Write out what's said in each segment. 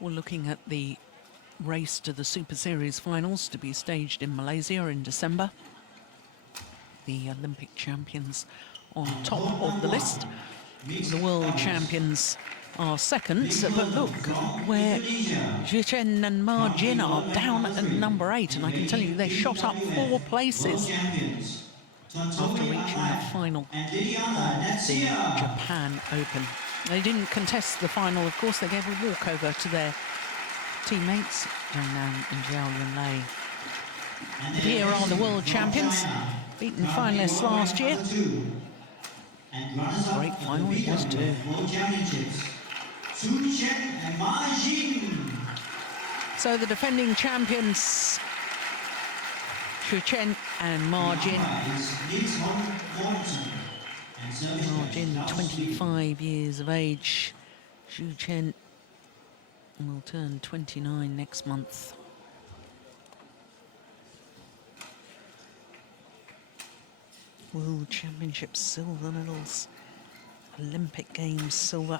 We're looking at the race to the Super Series Finals to be staged in Malaysia in December. The Olympic champions on top of the list. The world champions are second, but look where Chen and Ma Jin are down at number 8, and I can tell you they shot up 4 places after reaching the final of the Japan Open. They didn't contest the final, of course. They gave a walkover to their teammates, Zhang Nan and Zhao Yunlei. Here are the world champions, beaten finalists last year. Great final it was too. So the defending champions, Chen and Ma Jin. Ma Jin, 25 years of age. Chen will turn 29 next month. World Championships silver medals, Olympic Games silver.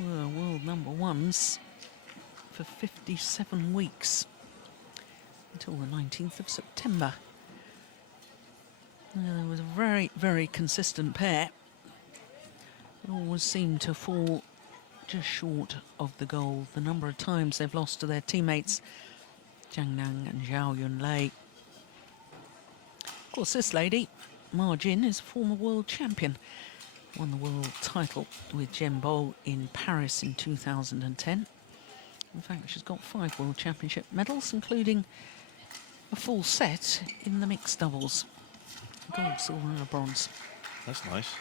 Were world number ones for 57 weeks until the 19th of September. There was a very, very consistent pair. It always seemed to fall just short of the goal. The number of times they've lost to their teammates, Zhang Nan and Zhao Yunlei. Of course, this lady, Ma Jin, is a former world champion. Won the world title with Zhenbo in Paris in 2010. In fact, she's got 5 world championship medals, including a full set in the mixed doubles. Gold, silver and a bronze. That's nice.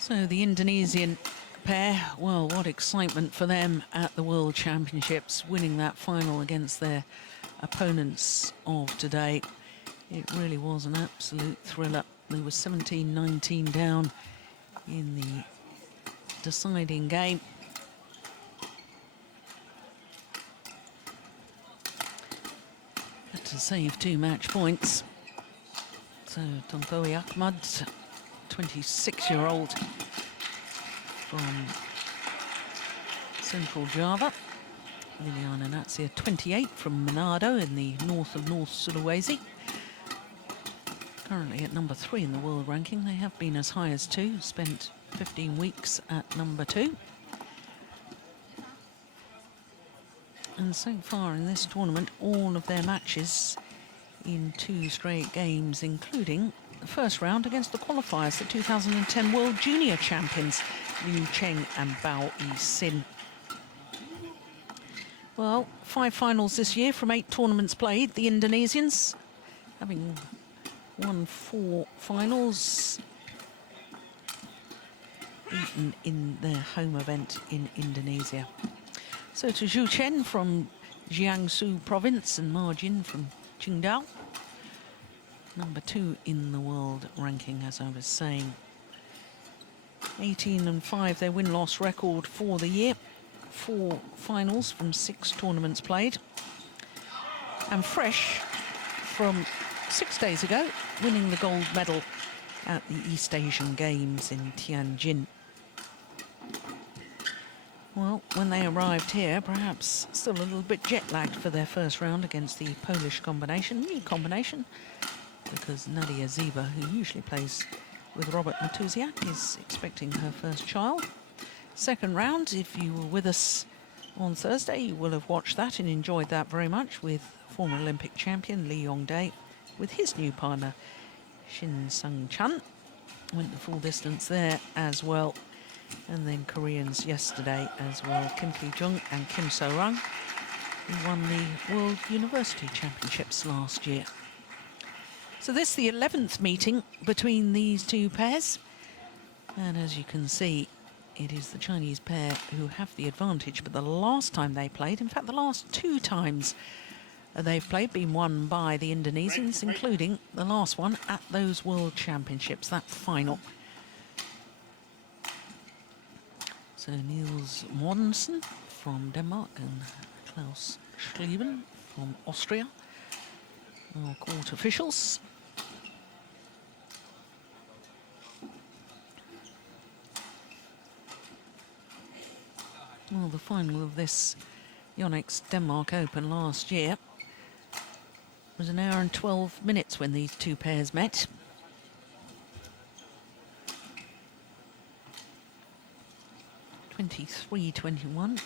So the Indonesian pair, well, what excitement for them at the World Championships, winning that final against their opponents of today. It really was an absolute thriller. They were 17-19 down in the deciding game. Had to save 2 match points. So Tontowi Ahmad, 26-year-old from Central Java. Liliyana L.Natsir, 28, from Manado in the north of North Sulawesi. Currently at number 3 in the world ranking. They have been as high as 2, spent 15 weeks at number 2. And so far in this tournament, all of their matches in 2 straight games, including the first round against the qualifiers, the 2010 World Junior Champions, Liu Cheng and Bao Yi-sin. Well, 5 finals this year from 8 tournaments played. The Indonesians, having won 4 finals, beaten in their home event in Indonesia. So to Zhu Chen from Jiangsu province and Ma Jin from Qingdao. Number 2 in the world ranking, as I was saying. 18-5 their win-loss record for the year. 4 finals from 6 tournaments played. And fresh from 6 days ago, winning the gold medal at the East Asian Games in Tianjin. Well, when they arrived here, perhaps still a little bit jet-lagged for their first round against the Polish combination. New combination, because Nadia Ziba, who usually plays with Robert Matusiak, is expecting her first child. Second round, if you were with us on Thursday, you will have watched that and enjoyed that very much, with former Olympic champion Lee Yong-dae with his new partner, Shin Sung-chan. Went the full distance there as well. And then Koreans yesterday as well, Kim Ki-jung and Kim So-rang, who won the World University Championships last year. So this is the 11th meeting between these 2 pairs. And as you can see, it is the Chinese pair who have the advantage. But the last time they played, in fact the last 2 times they've played, been won by the Indonesians, including the last one at those World Championships, that final. So Niels Mortensen from Denmark and Klaus Schleben from Austria are court officials. Well, the final of this Yonex Denmark Open last year was 1 hour and 12 minutes when these two pairs met. (23-21),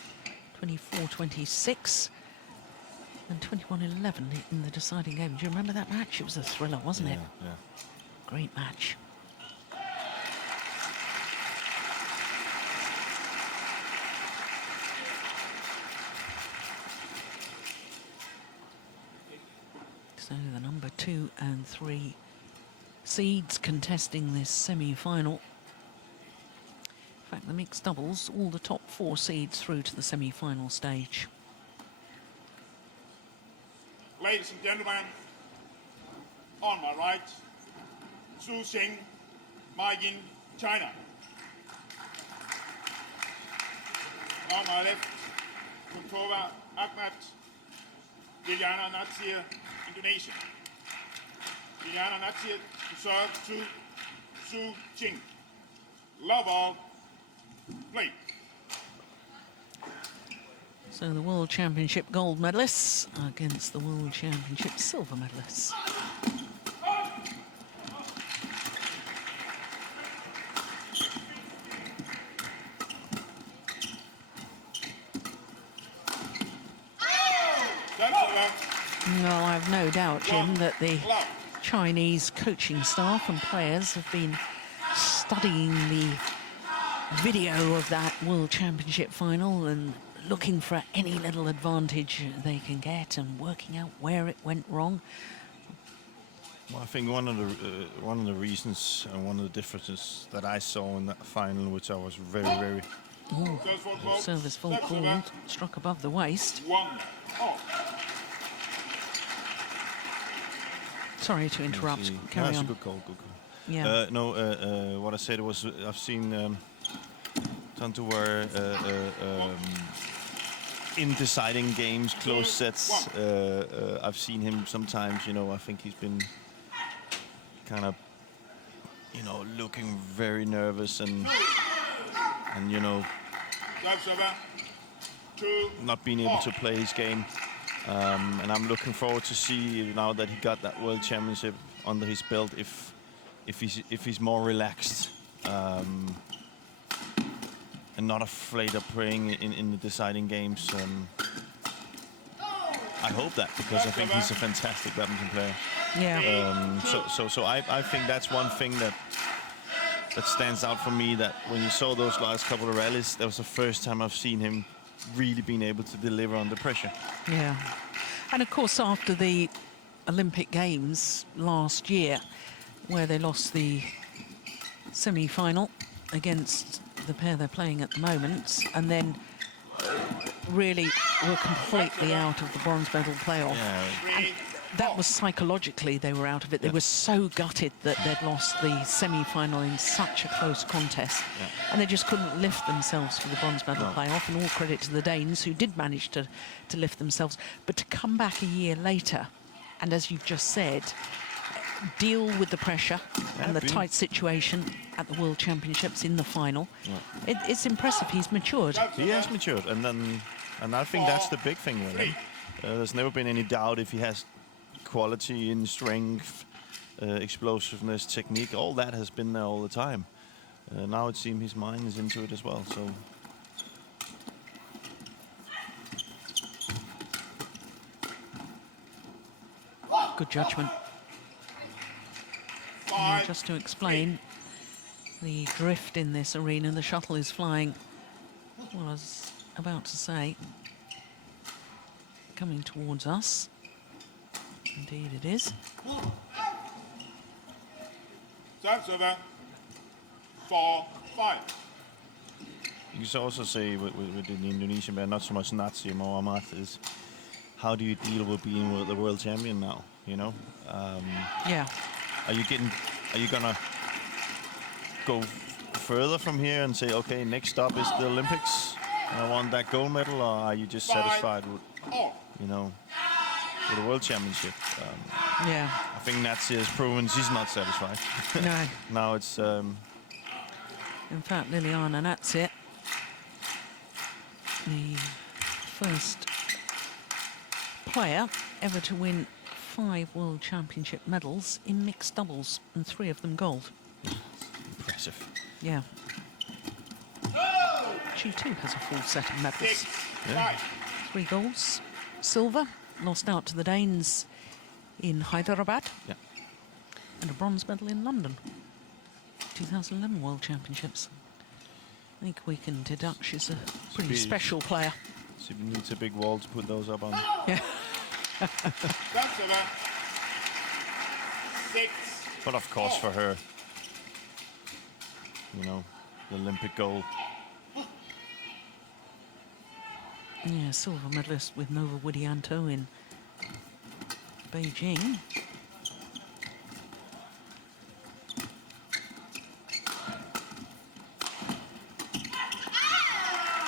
24-26, and 21-11 in the deciding game. Do you remember that match? It was a thriller, wasn't it? Yeah. Great match. So the number 2 and 3 seeds contesting this semi-final. In fact, the mixed doubles, all the top 4 seeds through to the semi-final stage. Ladies and gentlemen, on my right, Su Xing, Yin, China. On my left, T.Ahmad, L.Natsir, Indonesia. L.Natsir to serve to Su Xing. Love all. Play. So the World Championship gold medalists against the World Championship silver medalists. Well, I've no doubt, Jim, that the Chinese coaching staff and players have been studying the video of that World Championship final and looking for any little advantage they can get and working out where it went wrong. Well, I think one of the reasons and one of the differences that I saw in that final, which I was very Service full called, struck above the waist. Sorry to interrupt. Carry that's on. a good call. Yeah. What I said was I've seen Tontowi in deciding games, close sets. I've seen him sometimes. You know, I think he's been kind of, you know, looking very nervous and you know, not being able to play his game. And I'm looking forward to see now that he got that World Championship under his belt if he's more relaxed and not afraid of playing in the deciding games. I hope that, because I think he's a fantastic badminton player. Yeah. So I think that's one thing that stands out for me, that when you saw those last couple of rallies, that was the first time I've seen him really being able to deliver under pressure. Yeah. And of course, after the Olympic Games last year, where they lost the semi-final against the pair they're playing at the moment, and then really were completely out of the bronze medal playoff. Yeah. And that was psychologically, they were out of it. They were so gutted that they'd lost the semi-final in such a close contest. And they just couldn't lift themselves for the bronze medal playoff, and all credit to the Danes, who did manage to lift themselves. But to come back a year later, and as you've just said, deal with the pressure and the tight situation at the World Championships in the final. It's impressive. He's matured. He has matured, and I think that's the big thing with him. There's never been any doubt if he has quality in strength, explosiveness, technique. All that has been there all the time. Now it seems his mind is into it as well. So. Good judgment. And just to explain the drift in this arena, the shuttle is flying, well, I was about to say, coming towards us. Indeed it is. Serve 4-5. You could also say with the Indonesian player, not so much Natsir, more Ahmad, is how do you deal with being the world champion now? You know. Yeah. Are you gonna go further from here and say, okay, next stop is the Olympics, and I want that gold medal, or are you just satisfied with, you know, with the world championship? Yeah. I think Natsir has proven she's not satisfied. No. Now it's. In fact, Liliyana Natsir the first player ever to win 5 World Championship medals in mixed doubles, and 3 of them gold. Impressive. Yeah. She too has a full set of medals. 6, Yeah. 5. 3 golds, silver, lost out to the Danes in Hyderabad, Yeah. and a bronze medal in London, 2011 World Championships. I think we can deduct she's a pretty Speed. special player. She needs a big wall to put those up on. Yeah. That's over. 6. But of course, for her, you know, the Olympic gold. Yeah, silver medalist with Nova Widianto in Beijing.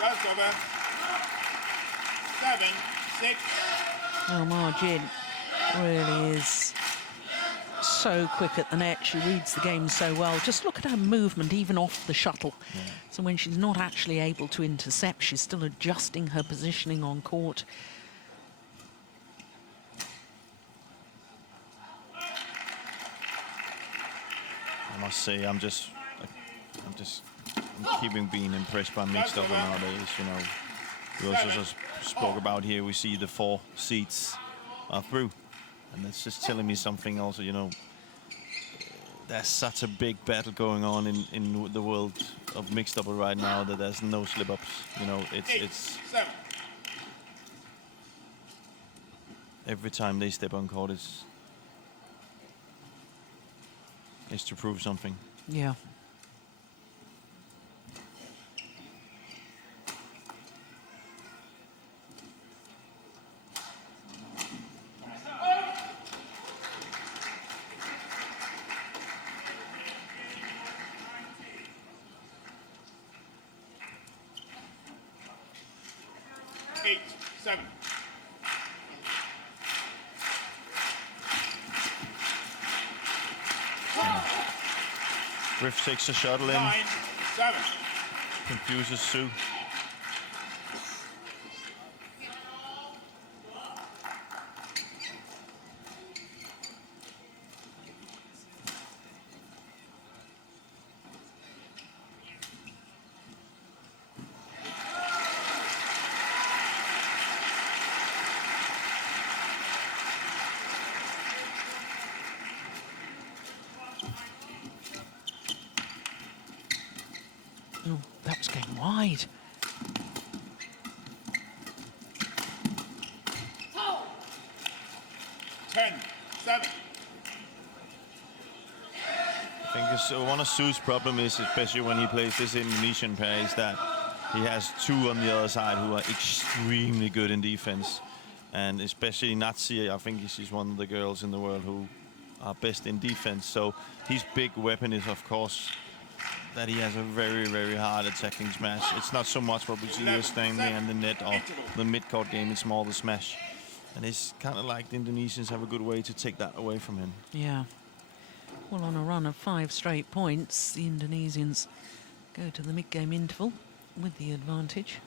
That's over. 7, 6. Elmar Jin really is so quick at the net. She reads the game so well. Just look at her movement, even off the shuttle. Yeah. So when she's not actually able to intercept, she's still adjusting her positioning on court. I must say, I'm keeping being impressed by mixed double nowadays. You know, we also just spoke about here. We see the 4 seeds are through, and that's just telling me something. Also, you know, there's such a big battle going on in the world of mixed double right now that there's no slip-ups. You know, it's 7. every time they step on court, it's to prove something. Yeah. Eight, 7. Griff takes a shuttle in, 9, 7. confuses Sue. Oh, that was going wide. Ten, 7. I think one of Sue's problem is, especially when he plays this Indonesian pair, is that he has 2 on the other side who are extremely good in defense. And especially L.Natsir, I think she's one of the girls in the world who are best in defense. So his big weapon is, of course, that he has a very, very hard attacking smash. It's not so much what we see here standing there in the net or the mid-court game, it's more the smash. And it's kind of like the Indonesians have a good way to take that away from him. Yeah. Well, on a run of 5 straight points, the Indonesians go to the mid-game interval with the advantage.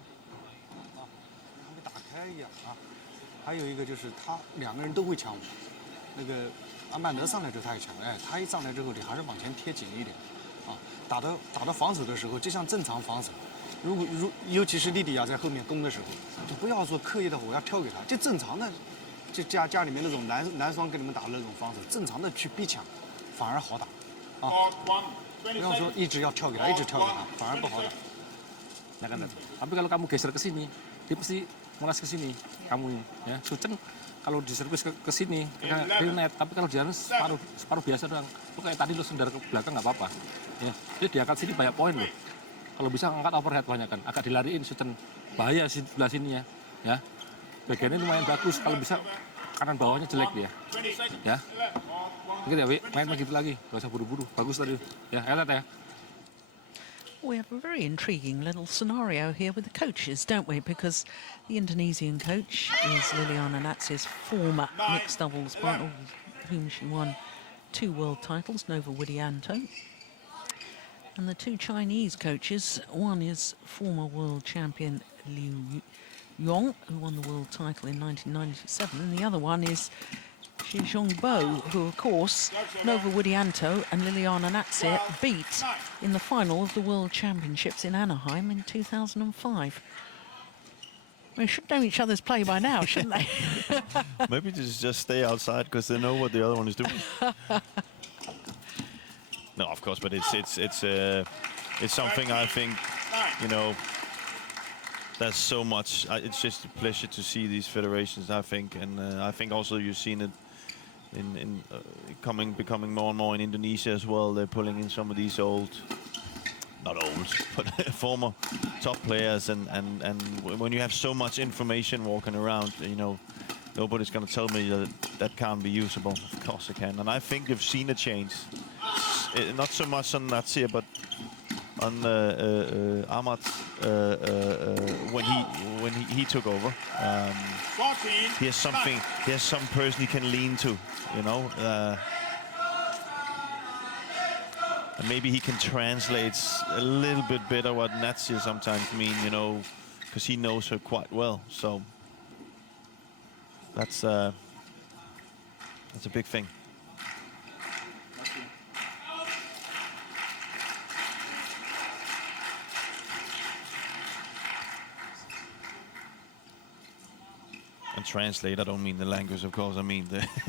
打开一样啊，还有一个就是他2个人都会抢我，那个阿曼德上来之后他也抢，哎，他一上来之后你还是往前贴紧一点，啊，打到防守的时候就像正常防守，尤其是莉迪亚在后面攻的时候，就不要说刻意的我要跳给他，就正常的，就家里面那种男双跟你们打的那种防守，正常的去逼抢，反而好打，啊， Or 1, 20 不要说 seconds. 一直要跳给他，一直跳给他，反而不好打。 Nah, kan, tapi kalau kamu geser ke sini, dia pasti mulas ke sini. Kamu ya, Chen kalau diservis ke sini, ke net. Tapi kalau dia separuh biasa doang. Lu kayak tadi lu sendar ke belakang nggak apa-apa. Ya, dia diangkat sini banyak poin loh. Kalau bisa angkat overhead banyak kan, agak dilariin Chen. Bahaya sih sebelah sini ya. Ya, bagiannya lumayan bagus. Kalau bisa kanan bawahnya jelek dia. Ya, ingat ya, Wi, main begitu lagi. Gak usah buru-buru. Bagus tadi. Ya, lihat ya. We have a very intriguing little scenario here with the coaches, don't we? Because the Indonesian coach is Liliyana Natsir's former mixed doubles partner, with whom she won 2 world titles, Nova Widianto. And the 2 Chinese coaches, one is former world champion Liu Yong, who won the world title in 1997, and the other one is Shi Zhongbo, who, of course, Nova Widianto and L.Natsir beat in the final of the World Championships in Anaheim in 2005. They should know each other's play by now, shouldn't they? Maybe just stay outside because they know what the other one is doing. No, of course, but it's something I think, you know, there's so much. It's just a pleasure to see these federations, I think, and I think also you've seen it in becoming more and more in Indonesia as well. They're pulling in some of these not old, but former top players, and when you have so much information walking around, you know, nobody's going to tell me that that can't be usable. Of course it can, and I think you've seen a change. Not so much on Natsir, but on Ahmad when he took over. He has something. He has some person he can lean to, you know. And maybe he can translate a little bit better what Natsir sometimes mean, you know, because he knows her quite well. So that's a big thing. And translate, I don't mean the language, of course. I mean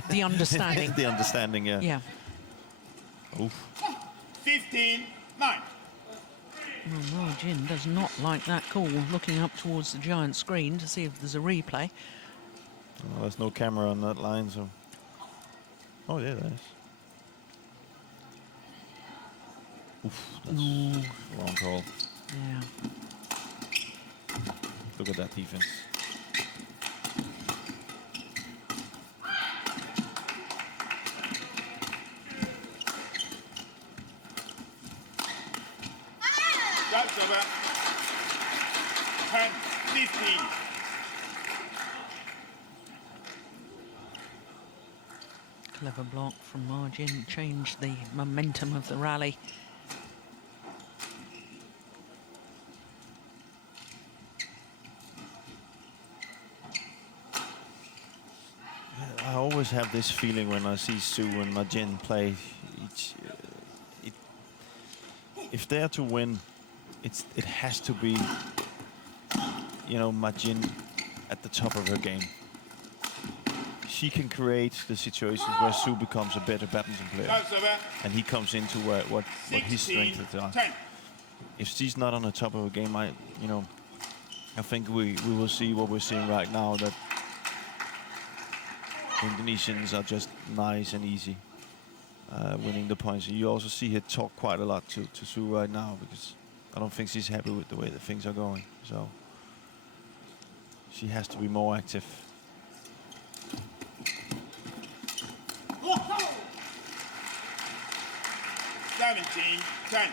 the understanding. The understanding, yeah. Yeah. Oof. 15-9. Well, Ma Jin does not like that call, looking up towards the giant screen to see if there's a replay. Well, there's no camera on that line, so... Oh, yeah, there is. Oof, that's a long call. Yeah. Look at that defense. That's over. 10-15. Clever block from Ma Jin, changed the momentum of the rally. I always have this feeling when I see Sue and Ma Jin play. If they are to win, it has to be, you know, Ma Jin at the top of her game. She can create the situations where Sue becomes a better badminton player, and he comes into what his strengths are. If she's not on the top of her game, I think we will see what we're seeing right now, that the Indonesians are just nice and easy winning the points. You also see her talk quite a lot to Sue right now, because I don't think she's happy with the way that things are going. So she has to be more active. 17-10.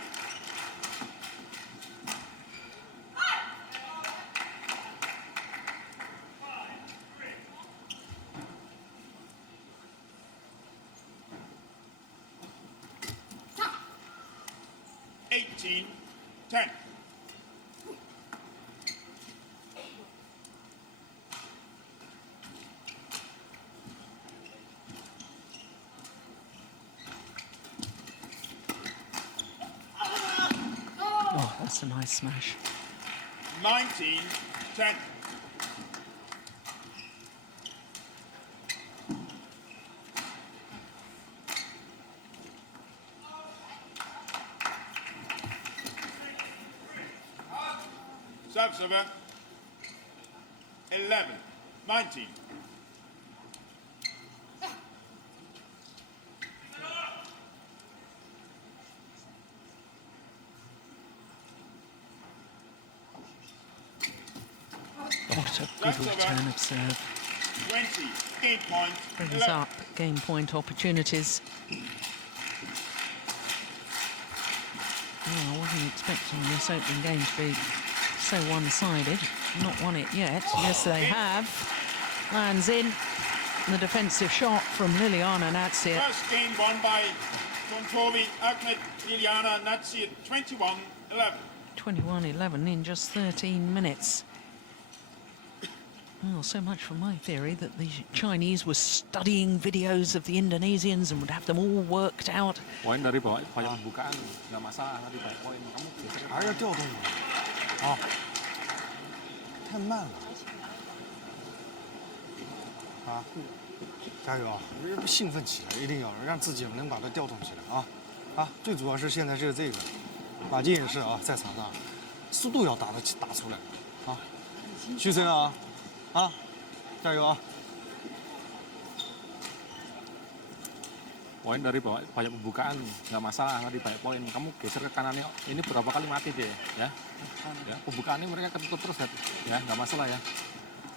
Oh, that's a nice smash. 19-10. Serves over. 11-19. What a good return of serve. 20. Game point. Brings 11. up game point opportunities. Oh, I wasn't expecting this opening game to be so one-sided. Not won it yet. Yes, they have. Lands in. The defensive shot from Liliyana. First game won by Tontowi, Ahmad, Liliyana, Natsir, 21-11. 21-11 in just 13 minutes. Well, so much for my theory that the Chinese were studying videos of the Indonesians and would have them all worked out. Poin dari bawah banyak pembukaan, nggak masalah tadi banyak poin. Kamu geser ke 还是要调动的，啊，太慢了，啊，加油啊！兴奋起来，一定要让自己能把它调动起来啊！啊，最主要是现在是这个，马竞也是啊，在场上，速度要打出来，啊，徐晨啊，啊，加油啊！ Poin dari bawah banyak pembukaan, nggak masalah tadi banyak poin. Kamu geser ke kanannya, ini berapa kali mati deh, ya. Ya, pembukaan ini mereka ketutup terus, Ted. Ya, nggak masalah ya.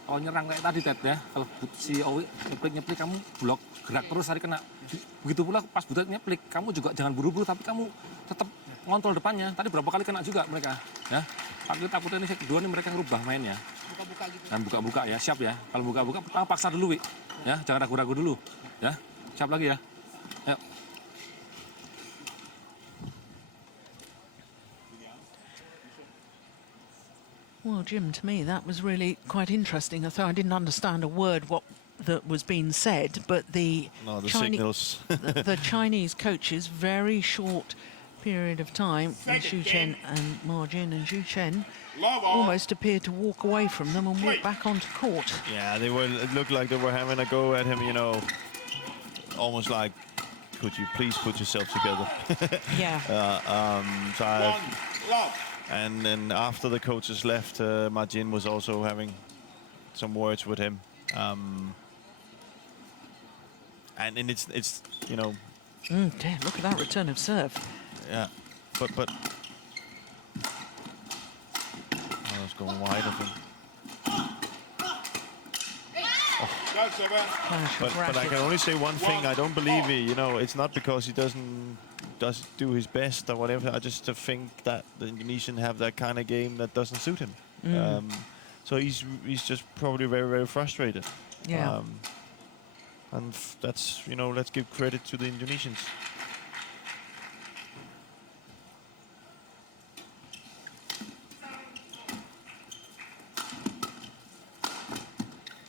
Kalau nyerang kayak tadi, Ted, ya. Kalau si Owi nyeplik kamu blok gerak terus, hari kena. Begitu pula pas Butet nyeplik, kamu juga jangan buru-buru, tapi kamu tetap ngontrol depannya. Tadi berapa kali kena juga mereka, ya. Tapi takutnya ini set kedua nih mereka ngerubah mainnya. Buka-buka gitu. Dan buka-buka ya, siap ya. Kalau buka-buka pertama paksa dulu, Wi. Ya, jangan ragu-ragu dulu. Ya, siap lagi ya. Ayo. Well, Jim, to me that was really quite interesting. I thought I didn't understand a word what that was being said, but the signals. the Chinese coaches, very short period of time, with Xu Chen and Ma Jin, and Xu Chen almost appeared to walk away from them and walk back onto court. Yeah, they were. It looked like they were having a go at him. You know, almost like, could you please put yourself together? Yeah. And then after the coaches left, Ma Jin was also having some words with him. And it's you know. Dear, look at that return of serve. Yeah, but oh, it's going wide of him. But I can only say one thing. I don't believe he. You know, it's not because he doesn't do his best or whatever. I just think that the Indonesian have that kind of game that doesn't suit him. So he's just probably very, very frustrated. Yeah. And that's, you know, let's give credit to the Indonesians.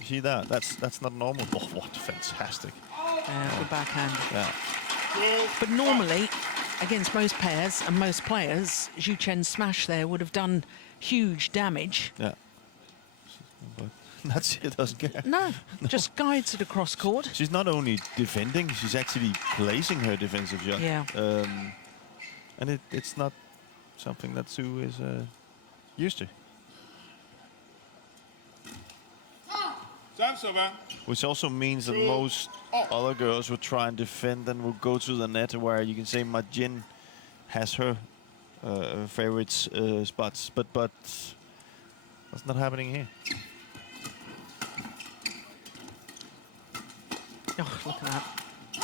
See that? That's not normal. Oh, what fantastic! Good backhand. Yeah. But normally, against most pairs and most players, Xu Chen's smash there would have done huge damage. Yeah. But Natsir doesn't care. No, just guides it across court. She's not only defending; she's actually placing her defensive shot. Yeah. And it's not something that Sue is used to. Which also means that most other girls will try and defend and will go to the net, where you can say Ma Jin has her favorite spots, but that's not happening here. Oh, look at that.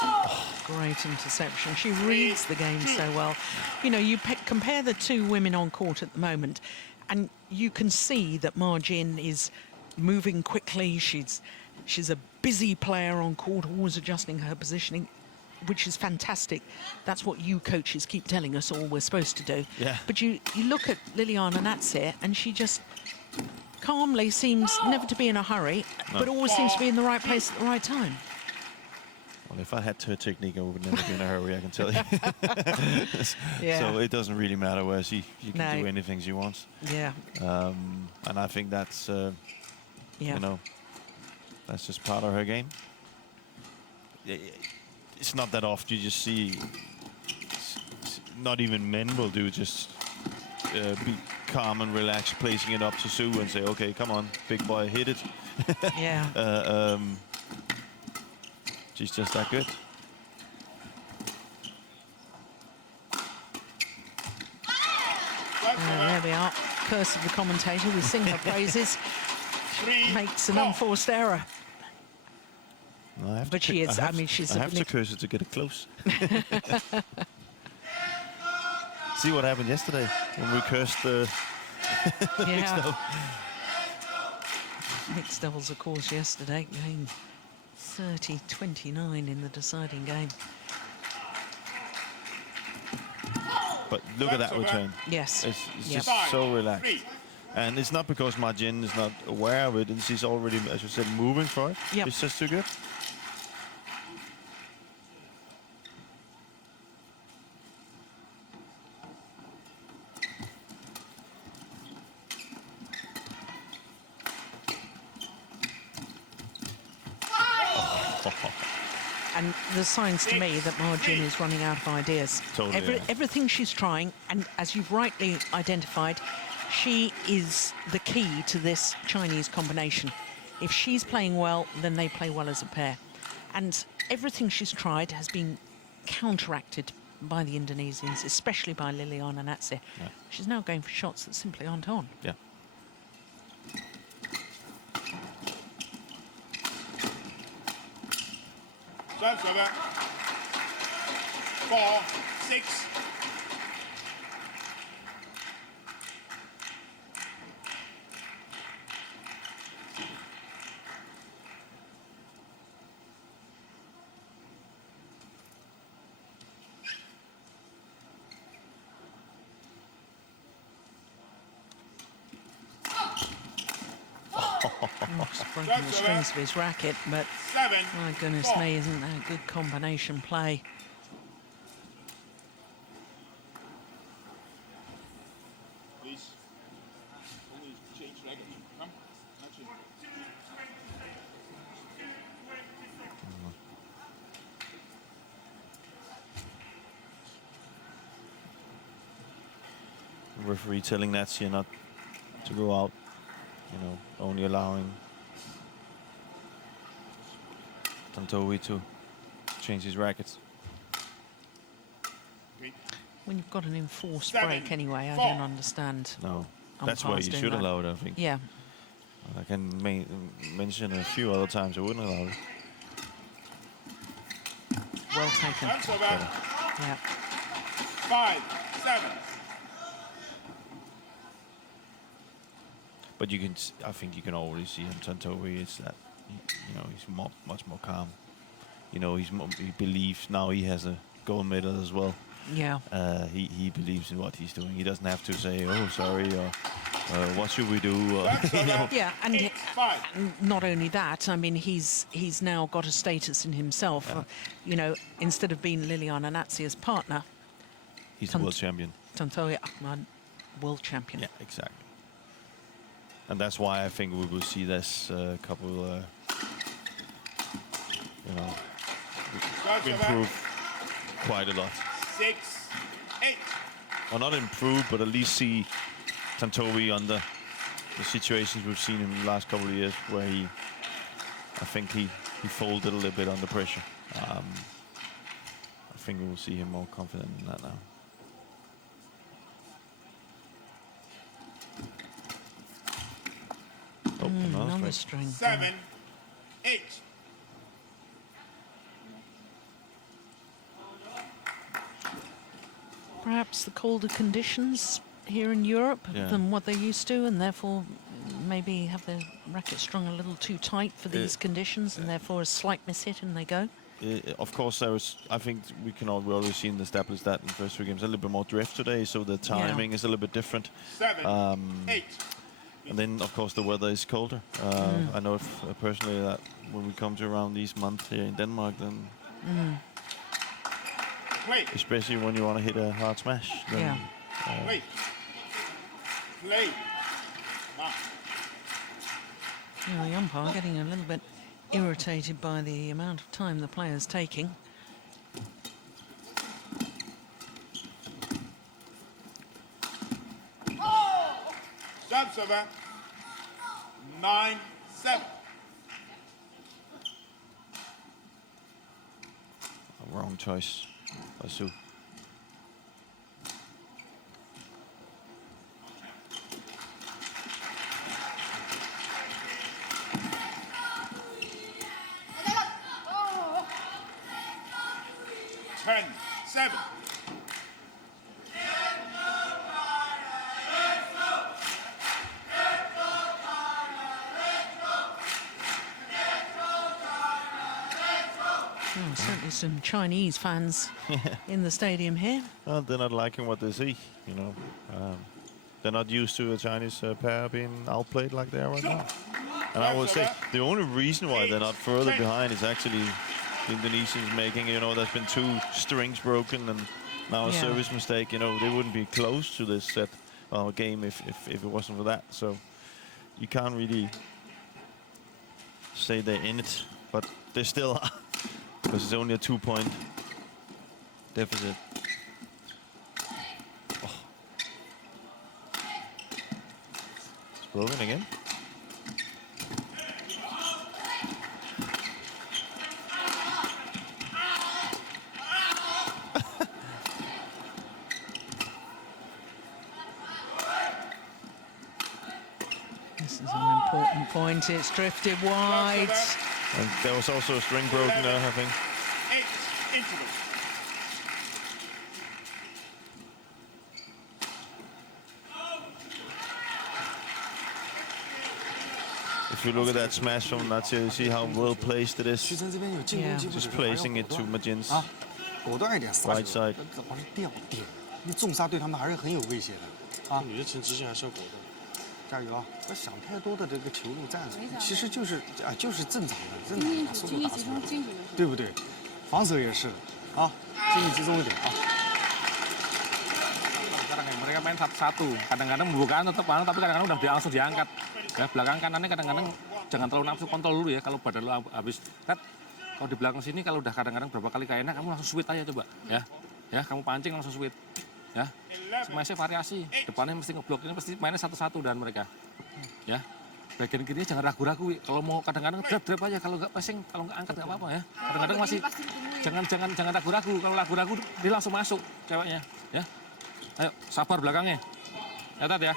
Oh, great interception. She reads the game so well. You know, you compare the two women on court at the moment, and you can see that Ma Jin is moving quickly. She's a busy player on court, always adjusting her positioning, which is fantastic. That's what you coaches keep telling us all we're supposed to do. Yeah. But you look at Liliyana Natsir, and she just calmly seems never to be in a hurry, but always seems to be in the right place at the right time. Well, if I had her technique, I would never be in a hurry, I can tell you. Yeah. So it doesn't really matter where she can No. do anything she wants. Yeah. And I think that's, Yeah. you know, that's just part of her game. It's not that often you just see, not even men will do, just be calm and relaxed, placing it up to Sue and say, okay, come on, big boy, hit it. Yeah. She's just that good. There we are. Curse of the commentator. We sing her praises. Makes an unforced error. No, I have But to she is. I mean, she's. I have to curse her to get it close. See what happened yesterday when we cursed the mixed double. Mixed doubles, of course, yesterday, going 30-29 in the deciding game. But look at that return. Yes. It's Yep. just so relaxed. And it's not because Ma Jin is not aware of it, and she's already, as you said, moving for it. Yep. It's just too good. And there's signs to me that Ma Jin is running out of ideas. Totally, yeah. Everything she's trying, and as you've rightly identified, she is the key to this Chinese combination. If she's playing well, then they play well as a pair. And everything she's tried has been counteracted by the Indonesians, especially by Liliyana Natsir. Yeah. She's now going for shots that simply aren't on. Yeah. Serve server. 4-6. He's broken the strings of his racket, but 7. my goodness me, isn't that a good combination play? Please. Only change racket. Come. Actually. Referee telling Natsir not to go out, you know, only allowing Tontowi to change his rackets. When you've got an enforced 7, break anyway, I 4. don't understand. No, that's why umpires you doing should that. allow it, I think. Yeah. I can mention a few other times I wouldn't allow it. Well taken. Serve server. Yeah. 5-7. But you can, I think you can already see him. Tontowi is that, you know, he's much more calm. You know, he believes now he has a gold medal as well. Yeah. He believes in what he's doing. He doesn't have to say, "Oh, sorry," or "What should we do?" You know. Yeah, and 8-5. not only that, I mean, he's now got a status in himself. Yeah. You know, instead of being Liliyana Natsir's partner, He's the world champion. T.Ahmad, world champion. Yeah, exactly. And that's why I think we will see this couple, you know, Serve server. improve quite a lot. 6-8. Or not improve, but at least see Tontowi under the situations we've seen in the last couple of years, where I think he folded a little bit under pressure. I think we will see him more confident in that now. Oh, Another another string. string. 7-8. Perhaps the colder conditions here in Europe Yeah. than what they're used to, and therefore maybe have their racket strung a little too tight for these conditions, and therefore a slight mishit and they go. Of course, there was. I think we already seen established that in the first 3 games. A little bit more drift today, so the timing is a little bit different. 7-8. And then, of course, the weather is colder. I know personally that when we come to around these months here in Denmark, then Play. especially when you want to hit a hard smash, then Yeah. Play. Play. Mark. You know, the umpire getting a little bit irritated by the amount of time the player's taking. Serve server. 9-7. wrong choice by Su. Ten, 7. Oh, certainly some Chinese fans in the stadium here. Well, they're not liking what they see, you know. They're not used to a Chinese pair being outplayed like they are right now. And I would say the only reason why they're not further behind is actually the Indonesians making, you know, there's been 2 strings broken and now a service mistake. You know, they wouldn't be close to this set game if it wasn't for that. So you can't really say they're in it, but they still are, because it's only a 2-point deficit. Oh. It's broken again. This is an important point. It's drifted wide. And there was also a string broken there, I think. 8 interval. If you look at that smash from Natsir, you see how well placed it is. 徐晨这边有进攻机会的时 Just 候，还要 placing it 果 to 断 Majin's 啊，果断一点杀 right 球， side. 老是吊点，你重杀对他们还是很有威胁的啊！女的前执行还是要果断。加油啊！不要想太多的这个球路战术，其实就是就是正常的，正常的把速度打出来，对不对？防守也是啊，精力集中一点啊。 Sekarang ya, mereka main satu-satu. Kadang-kadang bukaan tetap anu, tapi kadang-kadang udah langsung diangkat. Ya, belakang kanannya kadang-kadang jangan terlalu nafsu kontrol dulu ya. Kalau badan lo habis tet, kalau di belakang sini kalau udah kadang-kadang berapa kali gak enak, kamu langsung sweet aja coba. Ya, kamu pancing langsung sweet. Ya, smashnya variasi. Depannya mesti ngeblok, ini pasti mainnya satu-satu dan mereka. Ya, bagian kirinya jangan ragu-ragu. Kalau mau kadang-kadang drop aja, kalau nggak passing, kalau nggak angkat nggak apa-apa ya. Kadang-kadang masih jangan ragu-ragu. Kalau ragu-ragu dia langsung masuk ceweknya. Ya. Ayo, sabar belakangnya. Catat ya.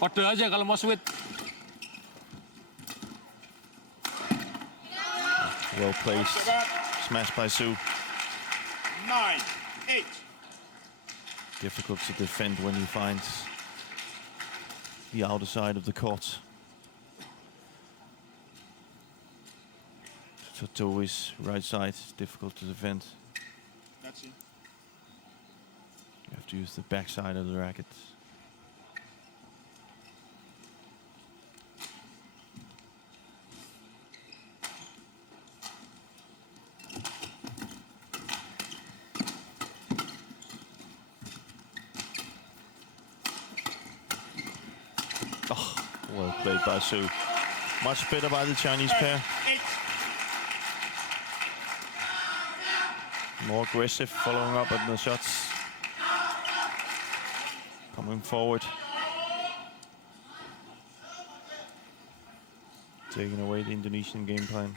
Kode aja kalau mau sweet. Well placed. Smash by Su. 9-8. Difficult to defend when he finds the outer side of the court. Tontowi's right side is difficult to defend. That's it. You have to use the back side of the racket. Oh, well played by Su. Much better by the Chinese pair. 8. More aggressive, following up at the shots. Coming forward. Taking away the Indonesian game plan,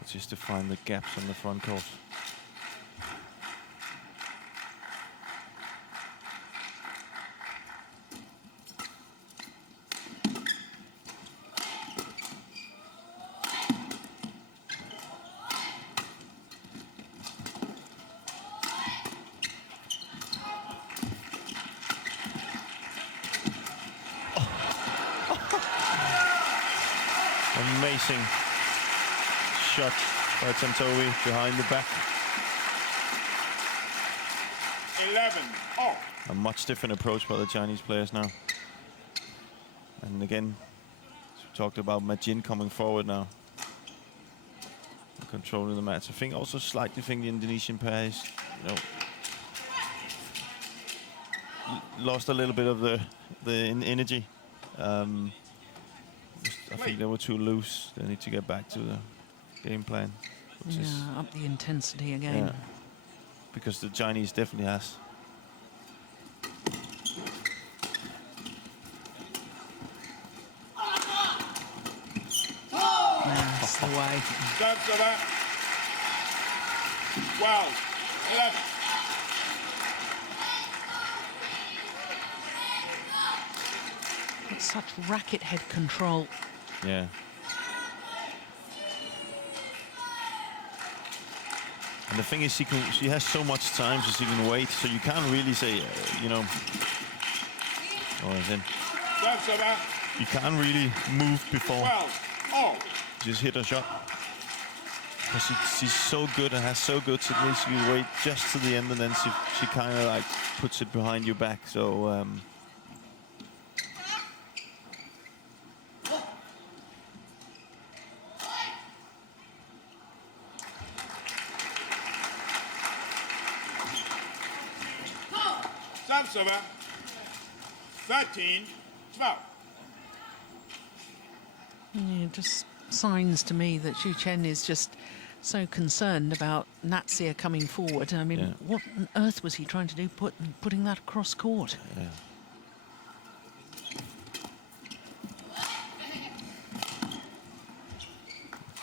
which is to find the gaps on the front court. Amazing shot by Tontowi behind the back. 11. Oh. A much different approach by the Chinese players now. And again, we talked about Majin coming forward now, controlling the match. I think also slightly think the Indonesian pair is, you know, lost a little bit of the energy. I think they were too loose. They need to get back to the game plan. Which is, Up the intensity again. yeah, because the Chinese definitely has. That's the way. That's that. 12. 11. It's such racket head control. Yeah. And the thing is, she has so much time, so she can wait. So you can't really say, you know, That's that. you can't really move before 12. Oh. just hit a shot. Because she's so good and has so good technique. She can wait just to the end, and then she kind of like puts it behind your back. So Service over. 13-12. Yeah, just signs to me that Chen is just so concerned about Natsir coming forward. I mean, Yeah. what on earth was he trying to do putting that across court? Yeah.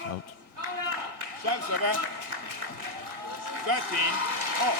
Out. Service over. 13-all.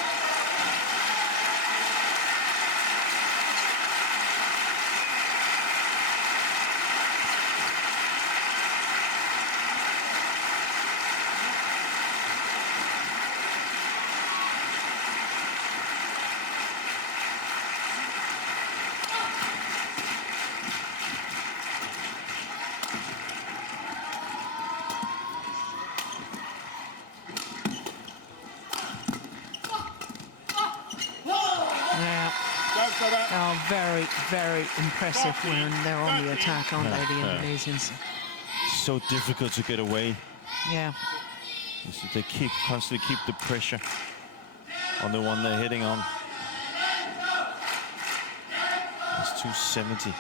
Yeah, Service over. are very, very impressive when they're on the attack, aren't they, the Yeah. Indonesians? So difficult to get away. Yeah. They constantly keep the pressure on the one they're hitting on. It's 270.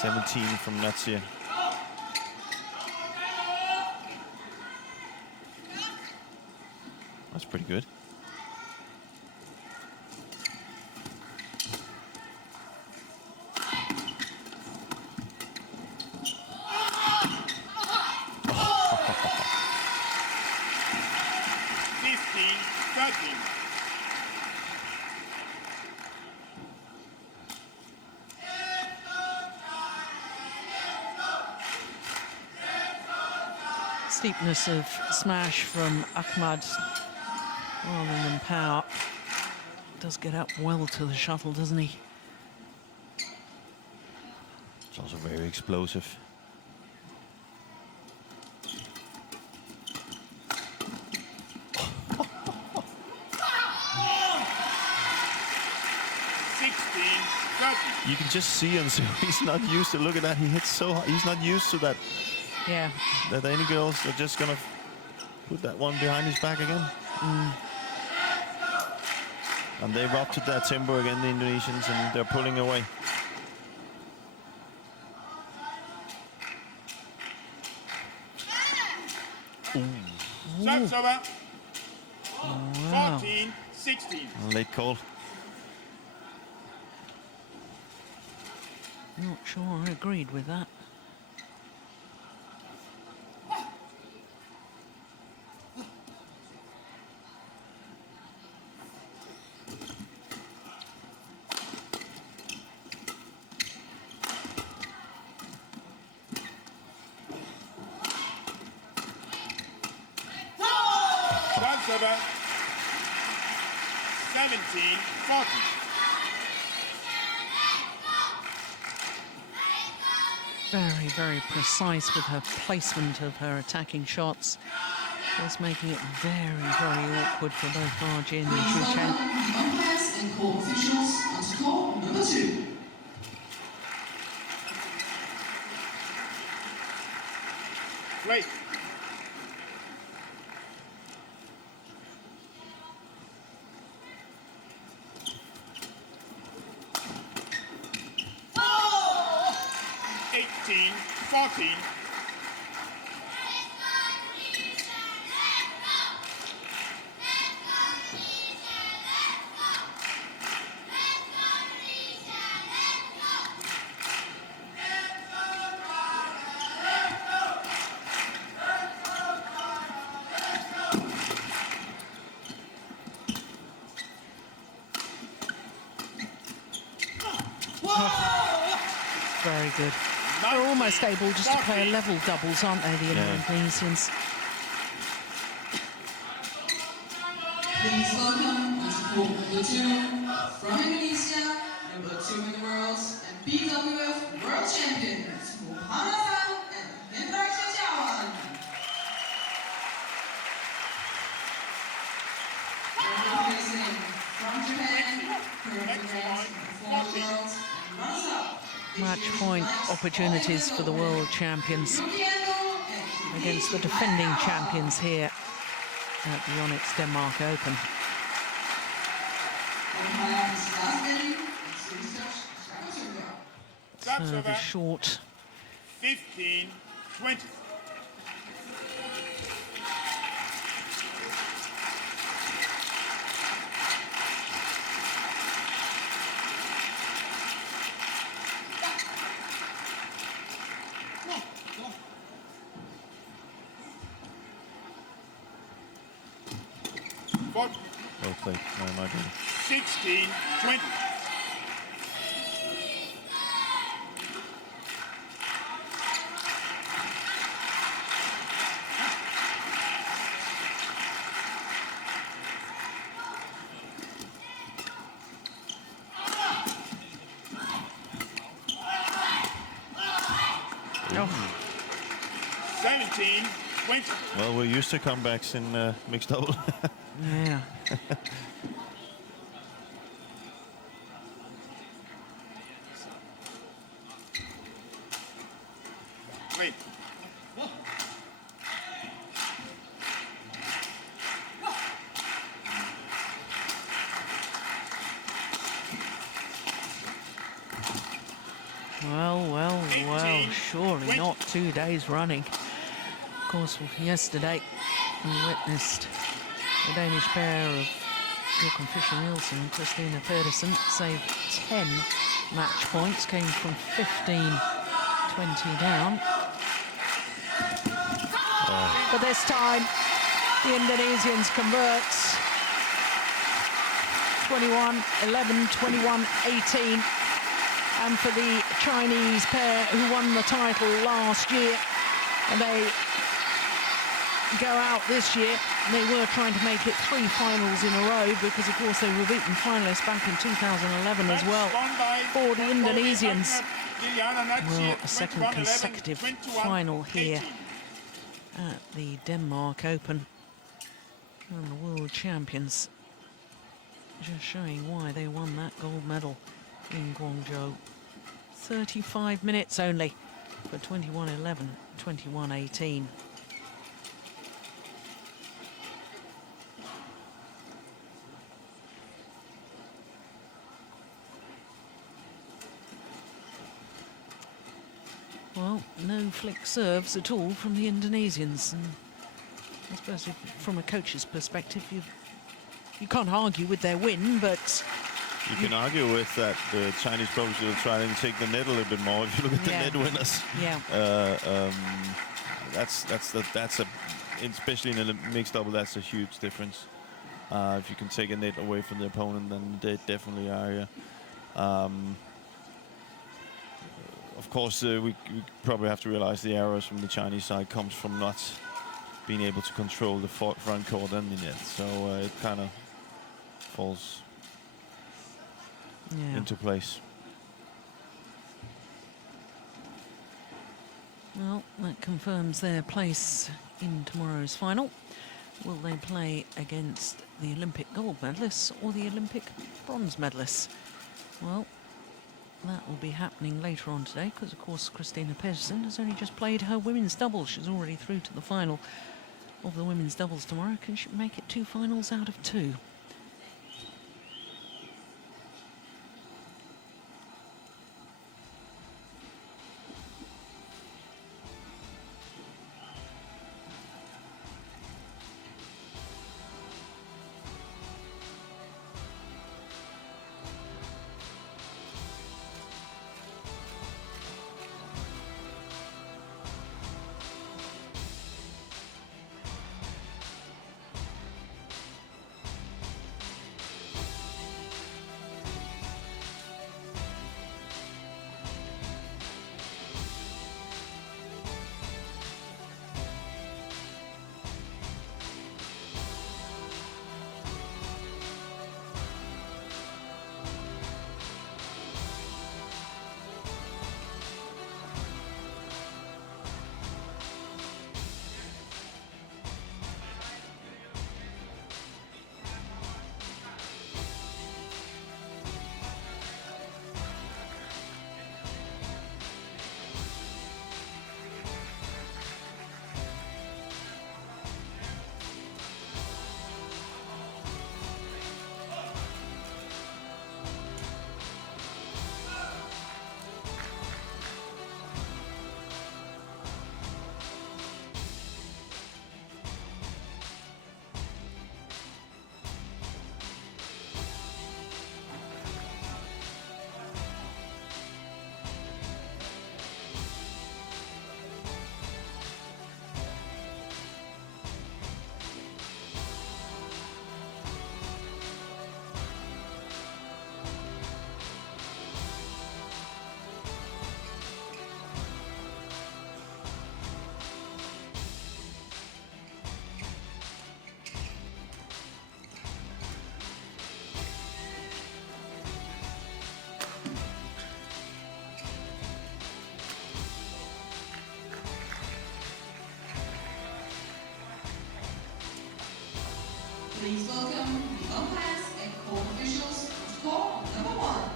17 from Natsir. That's pretty good. Steepness of smash from Ahmad rather than power. Does get up well to the shuttle, doesn't he? It's also very explosive. You can just see him, so he's not used to. Look at that, he hits so hard. He's not used to that. Yeah. That any girls are just gonna put that one behind his back again. And they've upped their tempo again, the Indonesians, and they're pulling away. Service over. Wow. 14-16. Late call. Not sure I agreed with that. Service over. 17-14. Very, very precise with her placement of her attacking shots. Just making it very, very awkward for both Marjin and Chen. Umpires and court officials on to court number 2. Play. Oh! 18-14. Very good. They're almost able just to play a level doubles, aren't they, the Yeah. Indonesians? Please welcome on to court number 2 from Indonesia, number 2 in the world, and BWF World Champions, Muhammad and Tontowi. Representing from Japan, currently ranked number 4 in the world, and runs up. Match point opportunities for the world champions against the defending champions here at the Yonex Denmark Open. Umpire is last inning, Serve is short. 15-20. Well played. No, my bad. 16-20. Oh, 17-20. Well, we're used to comebacks in mixed double. yeah. Wait. Well, surely not 2 days running. Of course, yesterday we witnessed the Danish pair of Joachim Fischer-Nielsen and Christina Pedersen save 10 match points, came from 15-20 down. But this time, the Indonesians convert. 21-11, 21-18. And for the Chinese pair who won the title last year, and they go out this year, they were trying to make it 3 finals in a row because, of course, they were beaten finalists back in 2011 as well. For the Indonesians, well, a second consecutive final here at the Denmark Open. And the world champions, just showing why they won that gold medal in Guangzhou. 35 minutes only for 21-11, 21-18. Well, no flick serves at all from the Indonesians. And I suppose from a coach's perspective, you can't argue with their win, but You can argue with that the Chinese probably should have tried and take the net a little bit more. If you look at the net winners, that's a especially in a mixed double, that's a huge difference. If you can take a net away from the opponent, then they definitely are. Of course, we probably have to realize the errors from the Chinese side comes from not being able to control the front court and the net, so it kind of falls into place. Well, that confirms their place in tomorrow's final. Will they play against the Olympic gold medalists or the Olympic bronze medalists? Well, that will be happening later on today because, of course, Christina Pedersen has only just played her women's doubles. She's already through to the final of the women's doubles tomorrow. Can she make it 2 finals out of 2? Please welcome the umpires and court officials to call number 1.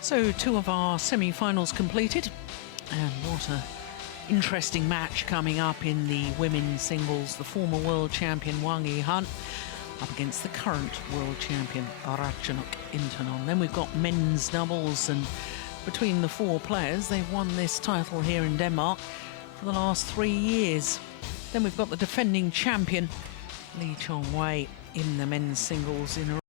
So 2 of our semi-finals completed, and what a interesting match coming up in the women's singles. The former world champion Wang Yihan up against the current world champion Ratchanok Intanon. Then we've got men's doubles, and between the 4 players, they've won this title here in Denmark for the last 3 years. Then we've got the defending champion Lee Chong Wei in the men's singles in